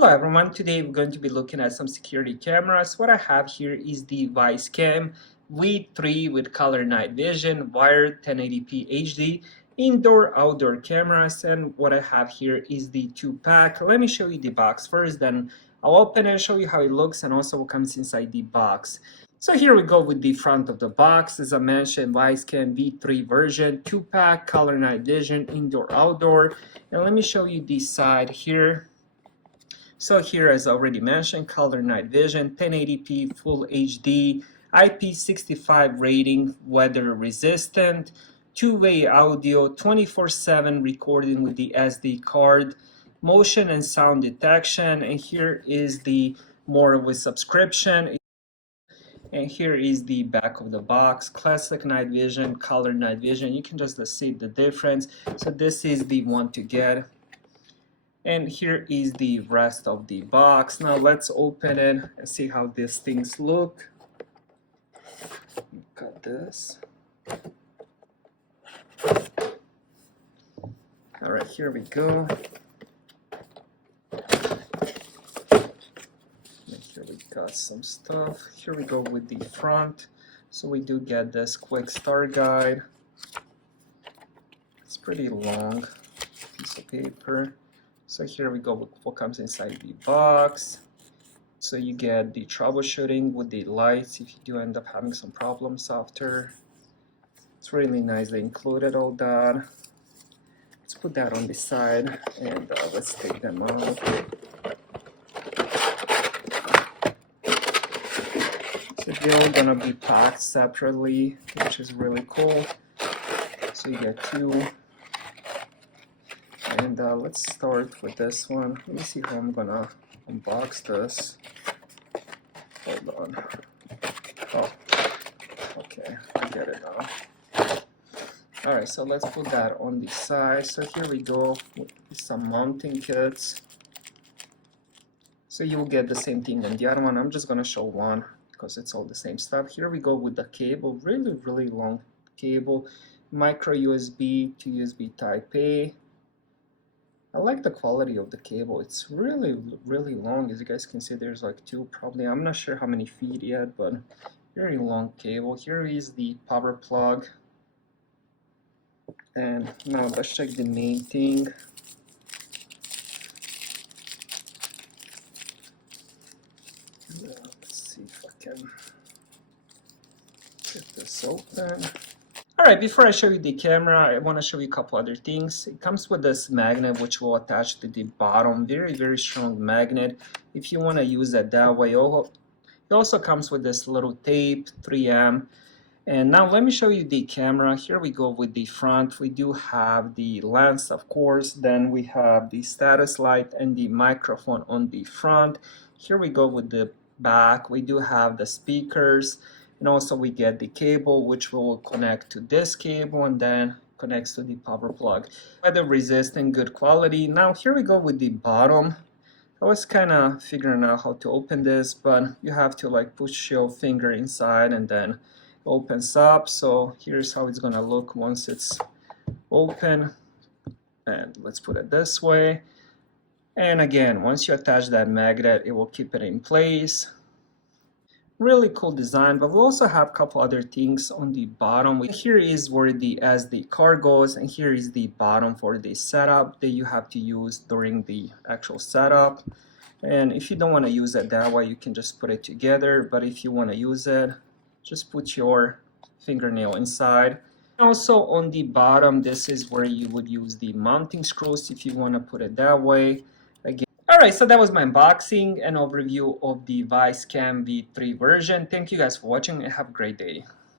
Hello everyone, today we're going to be looking at some security cameras. What I have here is the Wyze Cam V3 with color night vision, wired 1080p HD, indoor-outdoor cameras, and what I have here is the 2-pack. Let me show you the box first, then I'll open it and show you how it looks and also what comes inside the box. So here we go with the front of the box. As I mentioned, Wyze Cam V3 version, 2-pack, color night vision, indoor-outdoor. And let me show you the side here. So here, as already mentioned, color night vision, 1080p full HD, IP65 rating, weather resistant, two-way audio, 24/7 recording with the SD card, motion and sound detection, and here is the more of a subscription. And here is the back of the box, classic night vision, color night vision. You can just see the difference. So this is the one to get. And here is the rest of the box. Now let's open it and see how these things look. Got this. All right, here we go. And here we got some stuff. Here we go with the front. So we do get this quick start guide. It's pretty long piece of paper. So here we go with what comes inside the box. So you get the troubleshooting with the lights if you do end up having some problems after. It's really nice they included all that. Let's put that on the side and let's take them out. So they're all gonna be packed separately, which is really cool. So you get two. And let's start with this one. Let me see how I'm gonna unbox this. Hold on. Oh, okay, I get it now. Alright, so let's put that on the side. So here we go with some mounting kits. So you'll get the same thing on the other one. I'm just gonna show one because it's all the same stuff. Here we go with the cable, really long cable. Micro USB to USB Type A. I like the quality of the cable. It's really long. As you guys can see, there's like two probably. I'm not sure how many feet yet, but very long cable. Here is the power plug. And now let's check the main thing. Let's see if I can get this open. Alright, before I show you the camera, I want to show you a couple other things. It comes with this magnet which will attach to the bottom. Very strong magnet if you want to use it that way. It also comes with this little tape, 3M. And now let me show you the camera. Here we go with the front. We do have the lens, of course. Then we have the status light and the microphone on the front. Here we go with the back. We do have the speakers. And also we get the cable which will connect to this cable and then connects to the power plug. Weather resistant, good quality. Now here we go with the bottom. I was kind of figuring out how to open this, but you have to like push your finger inside and then it opens up. So here's how it's gonna look once it's open. And let's put it this way. And again, once you attach that magnet, it will keep it in place. Really cool design, but we also have a couple other things on the bottom. Here is where the SD card goes, and here is the bottom for the setup that you have to use during the actual setup. And if you don't want to use it that way, you can just put it together, but if you want to use it, just put your fingernail inside. Also on the bottom, this is where you would use the mounting screws if you want to put it that way. Alright, so that was my unboxing and overview of the Wyze Cam V3 version. Thank you guys for watching and have a great day.